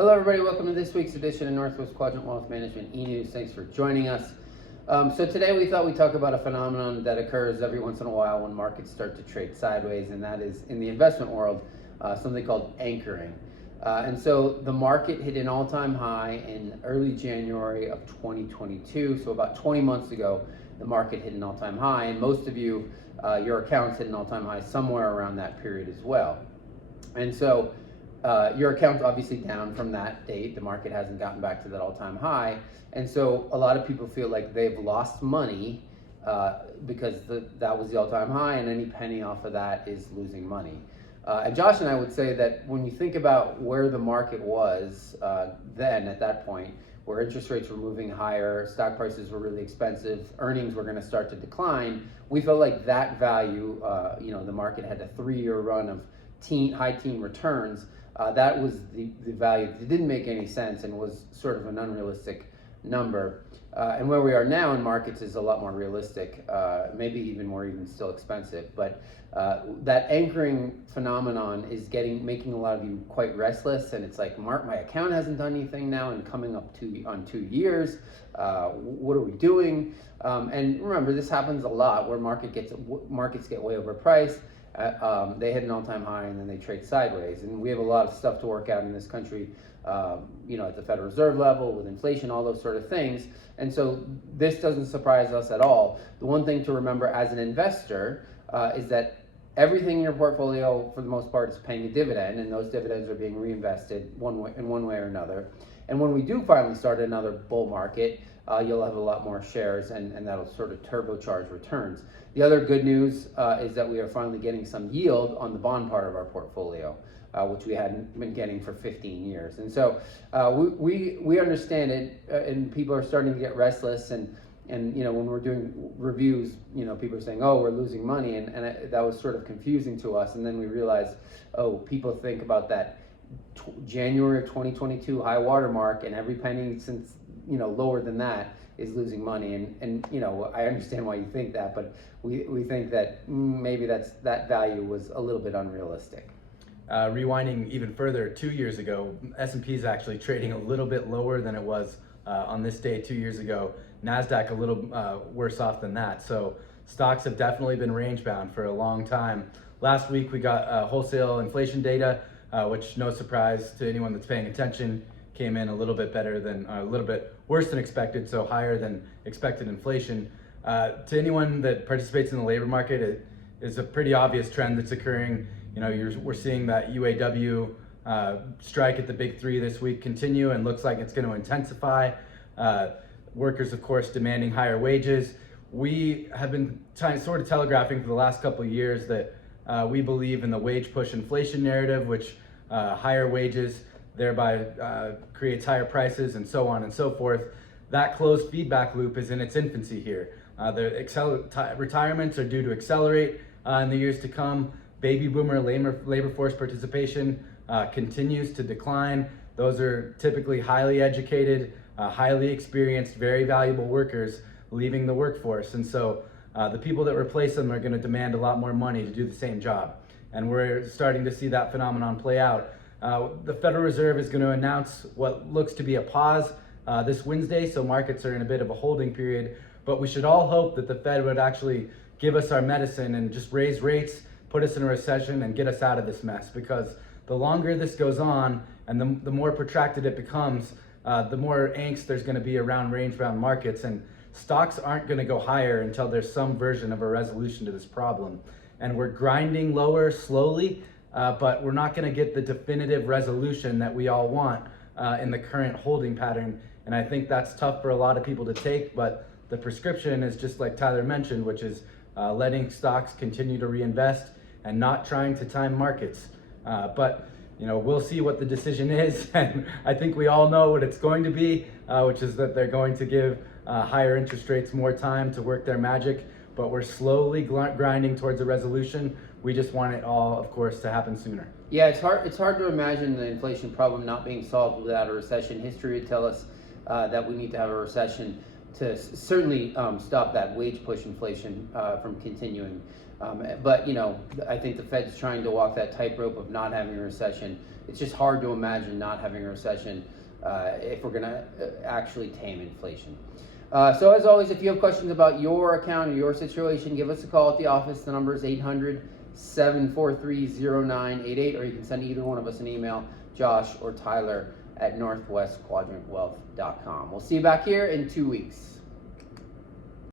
Hello everybody, welcome to this week's edition of Northwest Quadrant Wealth Management e-News. Thanks for joining us. So today we thought we'd talk about a phenomenon that occurs every once in a while when markets start to trade sideways, and that is in the investment world, something called anchoring. And so the market hit an all-time high in early January of 2022, so about 20 months ago, the market hit an all-time high, and most of you, your accounts hit an all-time high somewhere around that period as well. And so your account's obviously down from that date. The market hasn't gotten back to that all-time high. And so a lot of people feel like they've lost money because that was the all-time high, and any penny off of that is losing money. And Josh and I would say that when you think about where the market was then at that point, where interest rates were moving higher, stock prices were really expensive, earnings were going to start to decline, we felt like that value, the market had a 3-year run of high teen returns. That was the value that didn't make any sense and was sort of an unrealistic number. And where we are now in markets is a lot more realistic, maybe even still expensive. But that anchoring phenomenon is making a lot of you quite restless, and it's like, my account hasn't done anything now and coming up on 2 years. What are we doing? And remember, this happens a lot where markets get way overpriced. They hit an all-time high and then they trade sideways, and we have a lot of stuff to work out in this country, at the Federal Reserve level with inflation, all those sort of things. And so this doesn't surprise us at all. The one thing to remember as an investor is that everything in your portfolio, for the most part, is paying a dividend, and those dividends are being reinvested in one way or another. And when we do finally start another bull market, you'll have a lot more shares, and that'll sort of turbocharge returns. The other good news is that we are finally getting some yield on the bond part of our portfolio, which we hadn't been getting for 15 years. And so we understand it, and people are starting to get restless. And when we're doing reviews, people are saying, "Oh, we're losing money," and that was sort of confusing to us. And then we realized, oh, people think about that January of 2022 high water mark, and every penny since lower than that is losing money. And I understand why you think that, but we think that maybe that value was a little bit unrealistic. Rewinding even further, 2 years ago, S&P is actually trading a little bit lower than it was on this day 2 years ago. NASDAQ a little worse off than that. So stocks have definitely been range bound for a long time. Last week we got wholesale inflation data, which, no surprise to anyone that's paying attention, came in a little bit worse than expected, so higher than expected inflation. To anyone that participates in the labor market, it is a pretty obvious trend that's occurring. We're seeing that UAW strike at the big three this week continue, and looks like it's going to intensify. Workers, of course, demanding higher wages. We have been sort of telegraphing for the last couple of years that we believe in the wage push inflation narrative, which higher wages thereby creates higher prices, and so on and so forth. That closed feedback loop is in its infancy here. The retirements are due to accelerate in the years to come. Baby boomer labor force participation continues to decline. Those are typically highly educated, highly experienced, very valuable workers leaving the workforce. And so the people that replace them are going to demand a lot more money to do the same job. And we're starting to see that phenomenon play out. The Federal Reserve is going to announce what looks to be a pause this Wednesday, so markets are in a bit of a holding period. But we should all hope that the Fed would actually give us our medicine and just raise rates, put us in a recession, and get us out of this mess. Because the longer this goes on and the more protracted it becomes, the more angst there's going to be around range-bound markets. And stocks aren't going to go higher until there's some version of a resolution to this problem. And we're grinding lower slowly, but we're not going to get the definitive resolution that we all want in the current holding pattern. And I think that's tough for a lot of people to take, but the prescription is just like Tyler mentioned, which is letting stocks continue to reinvest and not trying to time markets. But we'll see what the decision is, and I think we all know what it's going to be, which is that they're going to give higher interest rates more time to work their magic. But we're slowly grinding towards a resolution. We just want it all, of course, to happen sooner. Yeah, it's hard to imagine the inflation problem not being solved without a recession. History would tell us that we need to have a recession to certainly stop that wage push inflation from continuing. But I think the Fed's trying to walk that tightrope of not having a recession. It's just hard to imagine not having a recession if we're going to actually tame inflation. So as always, if you have questions about your account or your situation, give us a call at the office. The number is 800-743-0988, or you can send either one of us an email, Josh or Tyler, at northwestquadrantwealth.com. We'll see you back here in 2 weeks.